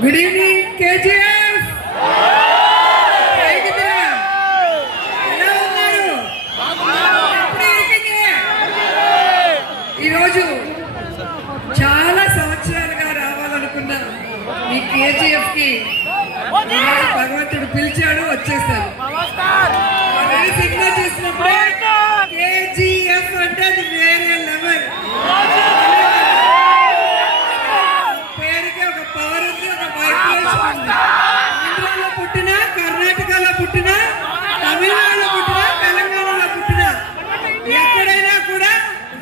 Good evening KGF. ఎలా ఉన్నారు? ఈరోజు చాలా సంవత్సరాలుగా రావాలనుకున్న ఈ కేజీఎఫ్ కి భగవంతుడు పిలిచాడు, వచ్చేసాను. సినిమా చూసినప్పుడు కేజీఎఫ్ అంటే అది వేరే లెవెల్. పేరుకి ఒక పవర్ ఉంది, ఒక వైబ్రేషన్ ఉంది. ఆంధ్రాలో పుట్టినా, కర్ణాటకలో పుట్టినా, తమిళనాడులో పుట్టినా, తెలంగాణలో పుట్టినా, ఎక్కడైనా కూడా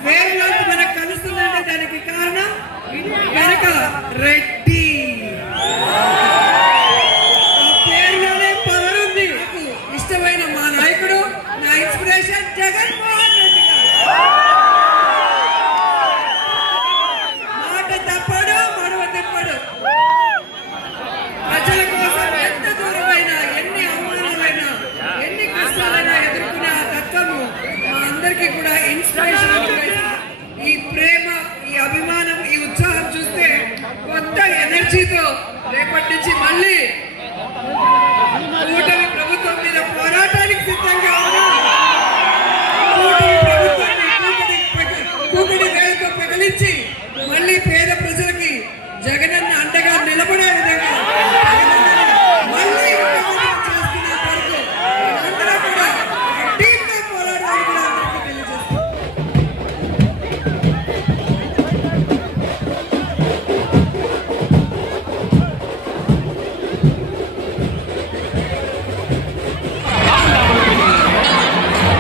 వేరులో మనకు కలుస్తుందంటే దానికి కారణం వెనక రెడ్డి. ఇష్టమైన మా నాయకుడు, నా ఇన్స్పిరేషన్ జగన్మోహన్ రెడ్డి గారు. మాట తప్పడు, మడవ తిప్పడు. ప్రజల కోసం ఎంత దూరమైనా, ఎన్ని అవమానాలైనా, ఎన్ని కష్టాలైనా ఎదుర్కొనే ఆ తత్వము మా అందరికీ కూడా ఇన్స్పిరేషన్. ఈ ప్రేమ, ఈ అభిమానం, ఈ ఉత్సాహం చూస్తే కొత్త ఎనర్జీతో రేపటి నుంచి మళ్ళీ కూటమి ప్రభుత్వం మీద పోరాటానికి సిద్ధంగా ఉన్నాం. కూటమి ప్రభుత్వాన్ని కూకటి వేలతో పగిలించి మళ్ళీ పేద ప్రజలకి జగనన్న అండగా నిలబడే విధంగా మళ్ళీ చేస్తున్న వరకు అందరూ కూడా టీమ్గా పోరాడాలని కూడా అందరికీ తెలియజేస్తాం.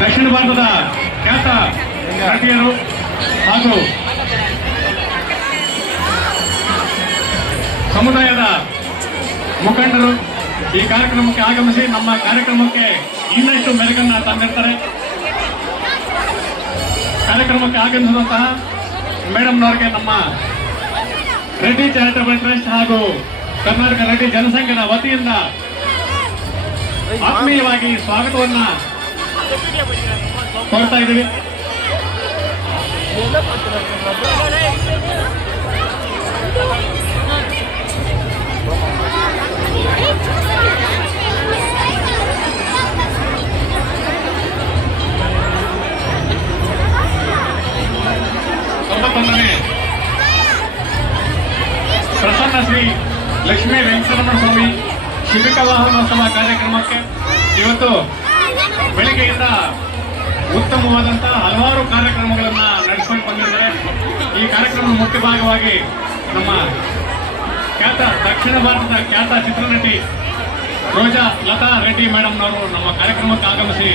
ದಕ್ಷಿಣ ಭಾರತದ ಖ್ಯಾತ ನಟಿಯರು ಹಾಗೂ ಸಮುದಾಯದ ಮುಖಂಡರು ಈ ಕಾರ್ಯಕ್ರಮಕ್ಕೆ ಆಗಮಿಸಿ ನಮ್ಮ ಕಾರ್ಯಕ್ರಮಕ್ಕೆ ಇನ್ನಷ್ಟು ಮೆರುಗನ್ನ ತಂದಿರ್ತಾರೆ. ಕಾರ್ಯಕ್ರಮಕ್ಕೆ ಆಗಮಿಸಿದಂತಹ ಮೇಡಮ್ನವರಿಗೆ ನಮ್ಮ ರೆಡ್ಡಿ ಚಾರಿಟಬಲ್ ಟ್ರಸ್ಟ್ ಹಾಗೂ ಕರ್ನಾಟಕ ರೆಡ್ಡಿ ಜನಸಂಘದ ವತಿಯಿಂದ ಆತ್ಮೀಯವಾಗಿ ಸ್ವಾಗತವನ್ನ ಕೋರ್ತಾ ಇದ್ದೀವಿ. ತೊಂಬತ್ತೊಂದನೇ ಪ್ರಸನ್ನ ಶ್ರೀ ಲಕ್ಷ್ಮೀ ವೆಂಕಟರಮಣ ಸ್ವಾಮಿ ಶಿಬಿಕ ವಾಹನೋತ್ಸವ ಕಾರ್ಯಕ್ರಮಕ್ಕೆ ಇವತ್ತು ಬೆಳಿಗ್ಗೆಯಿಂದ ಉತ್ತಮವಾದಂತಹ ಹಲವಾರು ಕಾರ್ಯಕ್ರಮಗಳನ್ನ ನಡೆಸಿಕೊಂಡು ಬಂದಿದ್ದಾರೆ. ಈ ಕಾರ್ಯಕ್ರಮದ ಮುಖ್ಯ ಭಾಗವಾಗಿ ನಮ್ಮ ಖ್ಯಾತ ದಕ್ಷಿಣ ಭಾರತದ ಖ್ಯಾತ ಚಿತ್ರನಟಿ ರೋಜಾ ಲತಾ ರೆಡ್ಡಿ ಮೇಡಮ್ನವರು ನಮ್ಮ ಕಾರ್ಯಕ್ರಮಕ್ಕೆ ಆಗಮಿಸಿ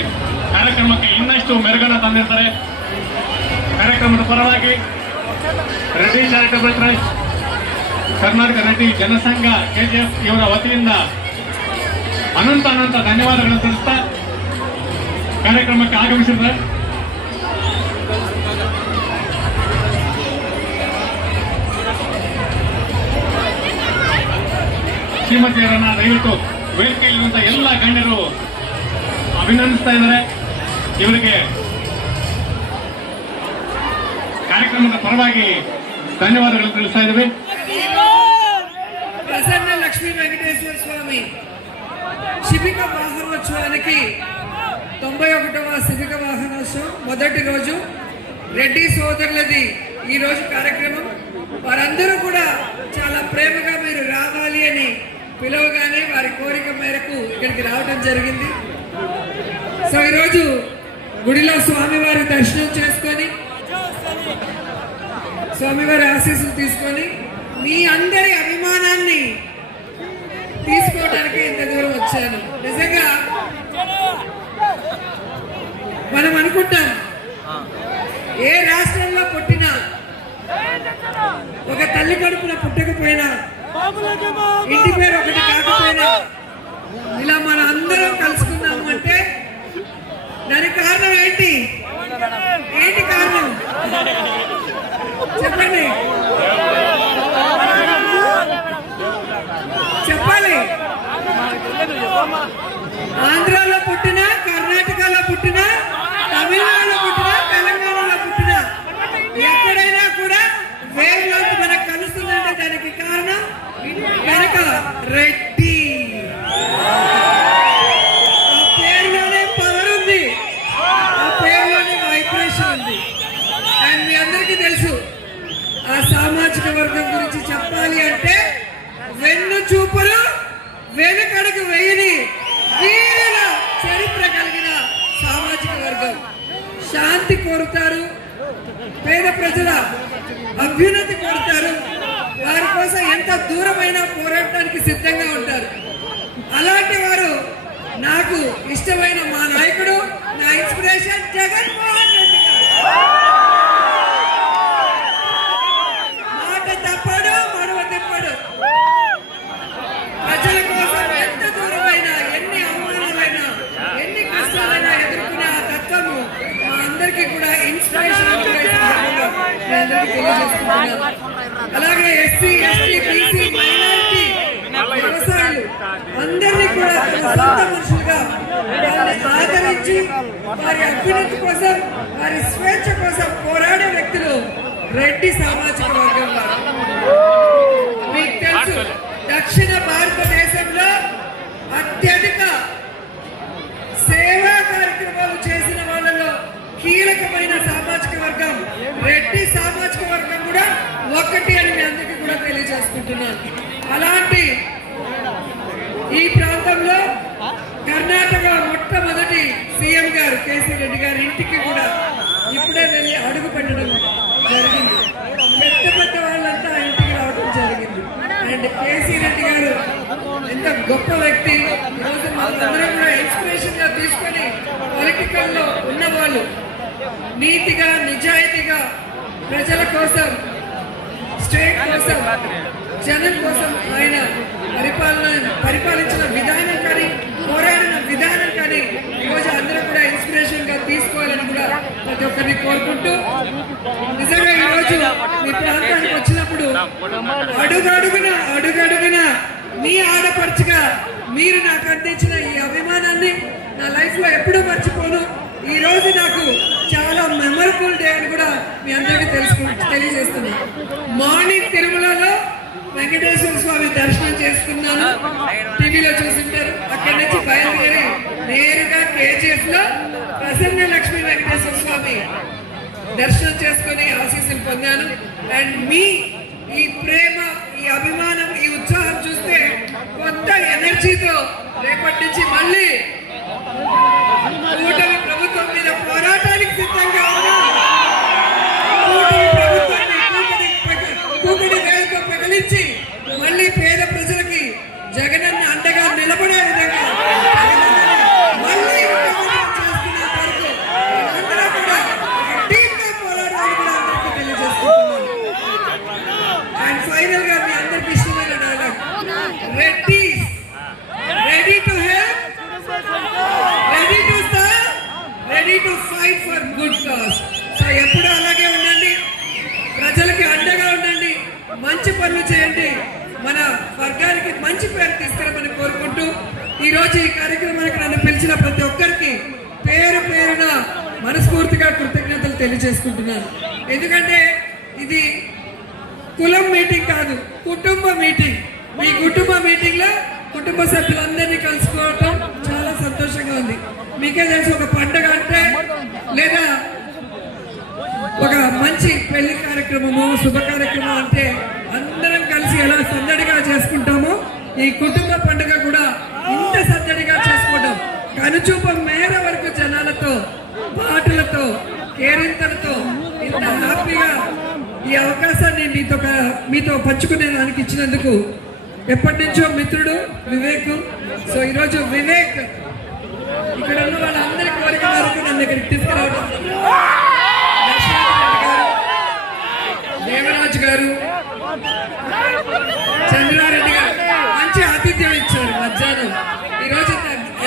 ಕಾರ್ಯಕ್ರಮಕ್ಕೆ ಇನ್ನಷ್ಟು ಮೆರುಗನ್ನ ತಂದಿರ್ತಾರೆ. ಕಾರ್ಯಕ್ರಮದ ಪರವಾಗಿ Reddy charitable trust, Karnataka Reddy Janasangha KGF ಇವರ ವತಿಯಿಂದ ಅನಂತ ಧನ್ಯವಾದಗಳನ್ನು ತಿಳಿಸ್ತಾ ಕಾರ್ಯಕ್ರಮಕ್ಕೆ ಆಗಮಿಸಿದ್ದಾರೆ. ಶ್ರೀಮತಿಯರನ್ನ ದಯವಿಟ್ಟು ವೇದಿಕೆಯಲ್ಲಿರುವಂತಹ ಎಲ್ಲ ಗಣ್ಯರು ಅಭಿನಂದಿಸ್ತಾ ಇದ್ದಾರೆ. ಇವರಿಗೆ ಕಾರ್ಯಕ್ರಮದ ಪರವಾಗಿ ಧನ್ಯವಾದಗಳನ್ನು ತಿಳಿಸ್ತಾ ಇದ್ದೇವೆ. ప్రసన్న లక్ష్మీ వెంకటేశ్వర స్వామి శిబిక వాహనోత్సవానికి 91వ శిబిక వాహనోత్సవం మొదటి రోజు రెడ్డి సోదరులది ఈ రోజు కార్యక్రమం. వారందరూ కూడా చాలా ప్రేమగా మీరు రావాలి అని పిలవగానే వారి కోరిక మేరకు ఇక్కడికి రావడం జరిగింది. సో ఈరోజు గుడిలో స్వామివారి దర్శనం చేసుకొని, స్వామివారి ఆశీస్సులు తీసుకొని, మీ అందరి అభిమానాన్ని తీసుకోవడానికి ఇంత దూరం వచ్చాను. నిజంగా మనం అనుకుంటాం ఏ రాష్ట్రంలో పుట్టినా, ఒక తల్లి కడుపున పుట్టకపోయినా, ఇంటి పేరు ఒకటి కాకపోయినా, ఇలా మన అందరం కలుసుకున్నాము అంటే దానికి కారణం ఏంటి? ఏంటి కారణం చెప్పండి, చెప్పాలి. ఆంధ్రాలో పుట్టినా, కర్ణాటకలో పుట్టినా, తమిళనాడులో పుట్టినా, తెలంగాణలో పుట్టినా, ఎక్కడైనా కూడా వేరులో మనకు కలుస్తుందంటే దానికి కారణం వెనక రెడ్డి. ఆ పేరులోనే పవర్ ఉంది, ఆ పేరులోనే వైబ్రేషన్ ఉంది. అండ్ మీ అందరికీ తెలుసు ఆ సామాజిక వర్గం గురించి చెప్పాలి అంటే వెన్ను చూపులు వెనుకడుగు వేయని వీరుల చరిత్ర కలిగిన సామాజిక వర్గం. శాంతి కోరుతారు, పేద ప్రజల అభ్యున్నతి కోరుతారు, వారి కోసం ఎంత దూరమైనా పోరాటానికి సిద్ధంగా ఉంటారు. అలాంటి వారు నాకు ఇష్టమైన మా నాయకుడు, నా ఇన్స్పిరేషన్ జగన్మోహన్ రెడ్డి గారు. మాట తప్పడు, మడవ తిప్పడు. ప్రజల కోసం ఎంత దూరమైనా, ఎన్ని అవమానాలైనా, ఎన్ని కష్టాలైనా ఎదుర్కొనే ఆ తత్వము మా అందరికీ కూడా ఇన్స్పిరేషన్. అలాగే ఎస్సీ, ఎస్టీ, బీసీ, మైనారిటీ, వ్యవసాయులు అందరినీ కూడా తన సొంత మనుషులుగా వారిని ఆదరించి వారి అభ్యున్నతి కోసం, వారి స్వేచ్ఛ కోసం పోరాడే వ్యక్తులు రెడ్డి సామాజిక వర్గం వారు. మీకు తెలుసు దక్షిణ భారతదేశంలో అత్యధిక సేవా కార్యక్రమాలు చేసిన వాళ్ళలో కీలకమైన సామాజిక వర్గం రెడ్డి సామాజిక వర్గం కూడా ఒక్కటి అని మీ అందరికీ కూడా తెలియజేసుకుంటున్నాను. అలాంటి ఈ ప్రాంతంలో కర్ణాటక మొట్టమొదటి సీఎం గారు కేసీ రెడ్డి గారి ఇంటికి కూడా ఇప్పుడే వెళ్ళి అడుగు పెట్టడం జరిగింది. పెద్ద పెద్ద వాళ్ళంతా ఆ ఇంటికి రావడం జరిగింది. అండ్ కేసీ రెడ్డి గారు ఎంత గొప్ప వ్యక్తి. ఈరోజు మనందరం కూడా ఇన్స్పిరేషన్ గా తీసుకొని పొలిటికల్ లో ఉన్నవాళ్ళు నీతిగా, నిజాయితీగా ప్రజల కోసం, స్టేట్ కోసం, జనం కోసం ఆయన పరిపాలించిన విధానం కానీ, పోరాడిన విధానం కానీ ఈరోజు అందరూ కూడా ఇన్స్పిరేషన్ గా తీసుకోవాలని కూడా ప్రతి ఒక్కరిని కోరుకుంటూ, నిజంగా ఈరోజు మీ ప్రాంతానికి వచ్చినప్పుడు అడుగడుగున మీ ఆడపడుచుగా మీరు నాకు అందించిన ఈ అభిమానాన్ని నా లైఫ్ లో ఎప్పుడూ మర్చిపోను. ఈ రోజు నాకు చాలా మెమరబుల్ డే అని కూడా మీ అందరికీ తెలియజేస్తున్నాను. మార్నింగ్ తిరుమలలో వెంకటేశ్వర స్వామి దర్శనం చేసుకున్నాను, టీవీలో చూసింటారు. అక్కడి నుంచి బయలుదేరి నేరుగా కేజీఎఫ్ లో ప్రసన్న లక్ష్మీ వెంకటేశ్వర స్వామి దర్శనం చేసుకుని ఆశీస్సులు పొందాను. అండ్ మీ ఈ ప్రేమ, ఈ అభిమానం, ఈ ఉత్సాహం చూస్తే కొత్త ఎనర్జీతో రేపటి నుంచి మళ్ళీ కూటమి ప్రభుత్వం మీద పోరాటానికి సిద్ధంగా ఉన్నాం. కూటమి ప్రభుత్వాన్ని కూకటి వేలతో పగిలించి మళ్ళీ పేద ప్రజలకి జగనన్న అండగా నిలబడే విధంగా మళ్ళీ చేసుకునే వరకు అందరూ కూడా టీమ్ గా పోరాడాలని కూడా అందరికీ తెలియజేస్తున్నాను. అండ్ ఫైనల్ గా మీ అందరికి ఇష్టమైన dialogue, Reddy ready to help, ready to serve, ready to fight for good cause. So ఎప్పుడు అలాగే ఉండండి, ప్రజలకి అండగా ఉండండి, మంచి పనులు చేయండి, మన వర్గానికి మంచి పేరు తీసుకురామని కోరుకుంటూ ఈ రోజు ఈ కార్యక్రమానికి నన్ను పిలిచిన ప్రతి ఒక్కరికి పేరు పేరున మనస్ఫూర్తిగా కృతజ్ఞతలు తెలియజేసుకుంటున్నాను. ఎందుకంటే ఇది కులం మీటింగ్ కాదు, కుటుంబ మీటింగ్. ఈ కుటుంబ మీటింగ్ లో కుటుంబ సభ్యులందరినీ కలుసుకోవటం చాలా సంతోషంగా ఉంది. మీకే తెలుసు, ఒక పండుగ అంటే లేదా ఒక మంచి పెళ్లి కార్యక్రమము, శుభ కార్యక్రమం అంటే అందరం కలిసి ఎలా సందడిగా చేసుకుంటామో ఈ కుటుంబ పండుగ కూడా ఇంత సందడిగా చేసుకోవడం, కనుచూప మేర వరకు జనాలతో, పాటలతో, కేరింతలతో ఇంత హ్యాపీగా ఈ అవకాశాన్ని మీతో పంచుకునే దానికి ఇచ్చినందుకు ఎప్పటి నుంచో మిత్రుడు వివేక్. సో ఈరోజు వివేక్ ఇక్కడ ఉన్న వాళ్ళందరి కోరిక వరకు నన్ను ఇక్కడికి తీసుకురావడం, దేవరాజు గారు, చంద్రారెడ్డి గారు మంచి ఆతిథ్యం ఇచ్చారు. మధ్యాహ్నం ఈరోజు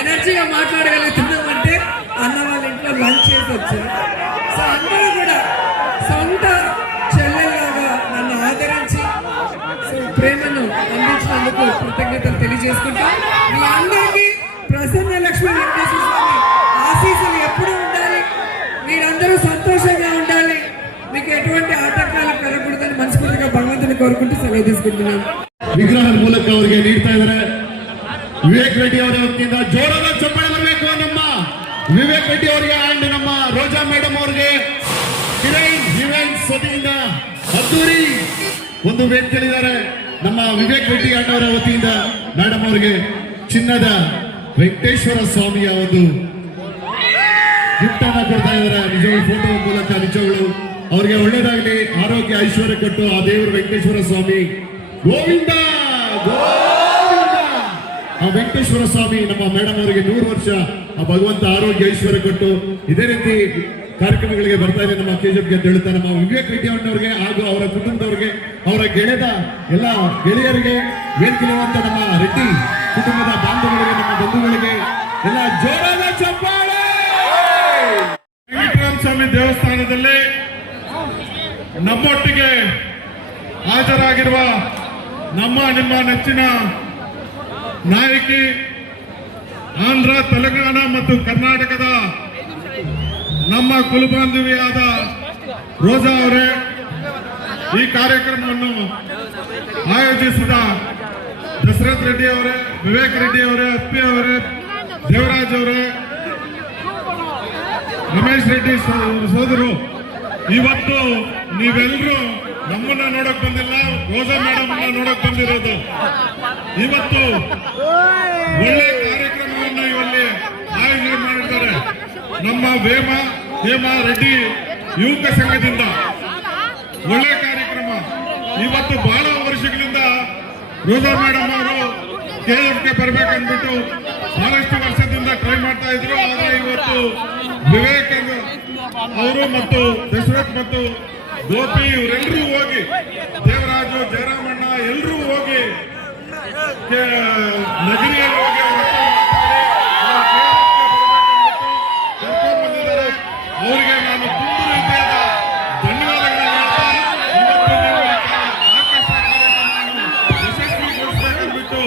ఎనర్జీగా మాట్లాడగలుగుతున్నామంటే అన్న వాళ్ళ ఇంట్లో లంచ్ చేసి వచ్చారు. సో అందరూ కూడా సొంత చెల్లెల్లాగా నన్ను ఆదరించి ప్రేమను అందించినందుకు కృతజ్ఞతలు తెలియజేసుకుంటా. మీ అందరికీ ప్రసన్న లక్ష్మీ వెంకటేశ్వర స్వామి ఆశీస్సులు ఎప్పుడూ ఉండాలి, మీరందరూ సంతోషంగా ఉండాలి, మీకు ఎటువంటి ఆటంకాలు కలగకూడదని మనస్ఫూర్తిగా భగవంతుని కోరుకుంటూ సెలవు తీసుకుంటున్నాను. ವಿಗ್ರಹದ ಮೂಲಕ ಅವರಿಗೆ ನೀಡ್ತಾ ಇದ್ದಾರೆ. ವಿವೇಕ್ ರೆಡ್ಡಿ ಅವರ ವತಿಯಿಂದ ಜೋರಾದ ಚಪ್ಪಾಳೆ ಬರಬೇಕು ನಮ್ಮ ವಿವೇಕ್ ರೆಡ್ಡಿ ಅವರಿಗೆ ಅಂಡ್ ನಮ್ಮ ರೋಜಾ ಮೇಡಮ್ ಅವರಿಗೆ ವತಿಯಿಂದ ಅದ್ದೂರಿ ಒಂದು ವೇದಿಕೆಯಲ್ಲಿದ್ದಾರೆ. ನಮ್ಮ ವಿವೇಕ್ ರೆಡ್ಡಿ ಅಣ್ಣವರ ವತಿಯಿಂದ ಮೇಡಮ್ ಅವರಿಗೆ ಚಿನ್ನದ ವೆಂಕಟೇಶ್ವರ ಸ್ವಾಮಿಯ ಒಂದು ಗಿಫ್ಟ್ ಅನ್ನ ಕೊಡ್ತಾ ಇದ್ದಾರೆ. ನಿಜವಾಗ್ಲೂ ಫೋಟೋ ಮೂಲಕ ನಿಜವಾಗ್ಲು ಅವ್ರಿಗೆ ಒಳ್ಳೇದಾಗಲಿ, ಆರೋಗ್ಯ ಐಶ್ವರ್ಯ ಕೊಟ್ಟು ಆ ದೇವರು ವೆಂಕಟೇಶ್ವರ ಸ್ವಾಮಿ ಗೋವಿಂದ ಗೋವಿಂದ. ಆ ವೆಂಕಟೇಶ್ವರ ಸ್ವಾಮಿ ನಮ್ಮ ಮೇಡಮ್ ಅವರಿಗೆ 100 ವರ್ಷ ಆ ಭಗವಂತ ಆರೋಗ್ಯ ಐಶ್ವರ್ಯ ಕೊಟ್ಟು ಇದೇ ರೀತಿ ಕಾರ್ಯಕ್ರಮಗಳಿಗೆ ಬರ್ತಾ ಇದೆ ನಮ್ಮ ಕೆಜಿಎಫ್ಗೆ ಅಂತ ಹೇಳ್ತಾ ನಮ್ಮ ವಿವೇಕ್ ರೆಡ್ಡಿ ಅವರವರಿಗೆ ಹಾಗೂ ಅವರ ಕುಟುಂಬದವರಿಗೆ, ಅವರ ಗೆಳೆದ ಎಲ್ಲ ಗೆಳೆಯರಿಗೆ, ವೇದಿಕೆಯಲ್ಲಿರುವಂತ ನಮ್ಮ ರೆಡ್ಡಿ ಕುಟುಂಬದ ಬಾಂಧವರಿಗೆ, ನಮ್ಮ ಬಂಧುಗಳಿಗೆ ಎಲ್ಲ ಜೋರಾದ ಚಪ್ಪಾಳೆ. ವೆಂಕಟರಾಮ ಸ್ವಾಮಿ ದೇವಸ್ಥಾನದಲ್ಲಿ ನಮ್ಮೊಟ್ಟಿಗೆ ಹಾಜರಾಗಿರುವ ನಮ್ಮ ನಿಮ್ಮ ನೆಚ್ಚಿನ ನಾಯಕಿ, ಆಂಧ್ರ, ತೆಲಂಗಾಣ ಮತ್ತು ಕರ್ನಾಟಕದ ನಮ್ಮ ಕುಲಬಾಂಧವಿಯಾದ ರೋಜಾ ಅವರೇ, ಈ ಕಾರ್ಯಕ್ರಮವನ್ನು ಆಯೋಜಿಸಿದ ದಶರಥ್ ರೆಡ್ಡಿ ಅವರೇ, ವಿವೇಕ್ ರೆಡ್ಡಿ ಅವರೇ, ಅಪ್ಪಿ ಅವರೇ, ದೇವರಾಜ್ ಅವರೇ, ರಮೇಶ್ ರೆಡ್ಡಿ ಸೋದರು, ಇವತ್ತು ನೀವೆಲ್ಲರೂ ನಮ್ಮನ್ನ ನೋಡಕ್ ಬಂದಿಲ್ಲ, ರೋಜಾ ಮೇಡಮ್ ಅನ್ನ ನೋಡಕ್ ಬಂದಿರೋದು. ಇವತ್ತು ಒಳ್ಳೆ ಕಾರ್ಯಕ್ರಮವನ್ನು ಇವಲ್ಲಿ ಆಯೋಜನೆ ಮಾಡಿದ್ದಾರೆ ನಮ್ಮ ಹೇಮಾ ರೆಡ್ಡಿ ಯುವಕ ಸಂಘದಿಂದ. ಒಳ್ಳೆ ಕಾರ್ಯಕ್ರಮ. ಇವತ್ತು ಬಹಳ ವರ್ಷಗಳಿಂದ ರೋಜಾ ಮೇಡಮ್ ಅವರು ಕೆಎಫ್ಗೆ ಬರ್ಬೇಕಂದ್ಬಿಟ್ಟು ಬಹಳಷ್ಟು ವರ್ಷದಿಂದ ಟ್ರೈ ಮಾಡ್ತಾ ಇದ್ರು. ಆದ್ರೆ ಇವತ್ತು ವಿವೇಕ್ ಅವರು ಮತ್ತು ದಶರಥ್ ಮತ್ತು ಗೋಪಿ ಇವರೆಲ್ಲರೂ ಹೋಗಿ, ದೇವರಾಜು, ಜಯರಾಮಣ್ಣ ಎಲ್ಲರೂ ಹೋಗಿ ನಗರಿಯಲ್ಲಿ ಹೋಗಿ ಬಂದಿದ್ದಾರೆ. ಅವರಿಗೆ ನಾನು ತುಂಬ ರೀತಿಯಾದ ಧನ್ಯವಾದಗಳನ್ನು ಹೇಳ್ತಾ, ಇವತ್ತು ನೀವು ಆಕರ್ಷಕ ಕಾರ್ಯಕ್ರಮವನ್ನು ಯಶಸ್ವಿಗೊಳಿಸಬೇಕಂದ್ಬಿಟ್ಟು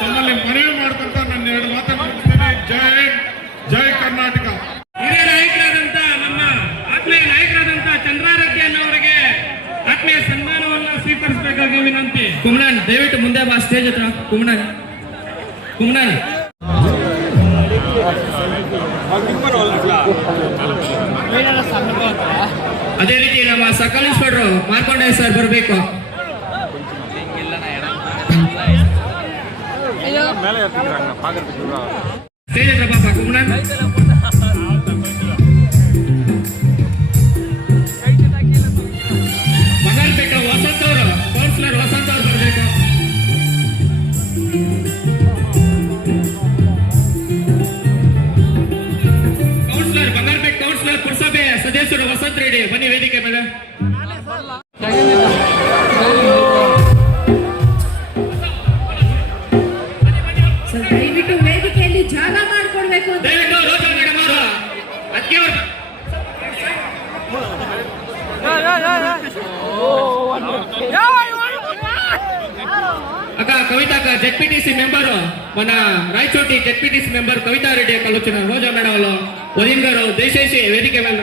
ತಮ್ಮಲ್ಲಿ ಮನವಿ ಮಾಡ್ಕೊಂತ ನನ್ನ 2 ಮಾತನ್ನು ಮುಗಿಸ್ತೀನಿ. ಜೈ ಹಿಂದ್, ಜೈ ಕರ್ನಾಟಕ. ಹಿರಿಯ ನಾಯಕರಾದಂತ ನಮ್ಮ ಆತ್ಮೀಯ ನಾಯಕರಾದಂತ ಚಂದ್ರಾರೆಡ್ಡಿ ಅನ್ನೋರಿಗೆ ಆತ್ಮೀಯ ಸನ್ಮಾನವನ್ನ ಸ್ವೀಕರಿಸಬೇಕಾಗಿ ವಿನಂತಿ. ಕುಮನನ್ ದಯವಿಟ್ಟು ಮುಂದೆ ಬಾ, ಸ್ಟೇಜ್ ಹತ್ರ. ಕುಮನನ್ ಅದೇ ರೀತಿ ನಮ್ಮ ಸರ್ಕಲ್ ಇನ್ಸ್ಪೆಕ್ಟರ್ ಮಾರ್ಕೊಂಡೆ ಸರ್ ಬರಬೇಕು. ಸ್ಟೇಜ್ ಹತ್ರ ಬಾಪ ಕುಮನನ್. ಬಗಲ್ಪೇಟ ವಸಂತ್ ಅವರು, ಕೌನ್ಸಿಲರ್ ವಸಂತ್ ಅವರು ಬರಬೇಕು. ಕೌನ್ಸಿಲರ್ ಬಗಲ್ಪೇಟ್ ಕೌನ್ಸಿಲರ್ ಪುರಸಭೆ ಸದಸ್ಯರು ವಸಂತ್ ರೆಡ್ಡಿ ಬನ್ನಿ ವೇದಿಕೆ ಮೇಲೆ. ದಯವಿಟ್ಟು ವೇದಿಕೆಯಲ್ಲಿ ಜಾಗ ಮಾಡಿಕೊಡ್ಬೇಕು. ದಯವಿಟ್ಟು ರೋಜಾ ಮೇಡಮ್ ಅವರು ಅದಕ್ಕೆ అక్క కవిత అక్క జెడ్పీటీసీ మెంబరు మన రాయచోటి జెడ్పీటీసీ మెంబర్ కవితా రెడ్డి అక్క వచ్చిన రోజా మేడం వదిన్ గారు దయచేసి వేదిక వెళ్ళ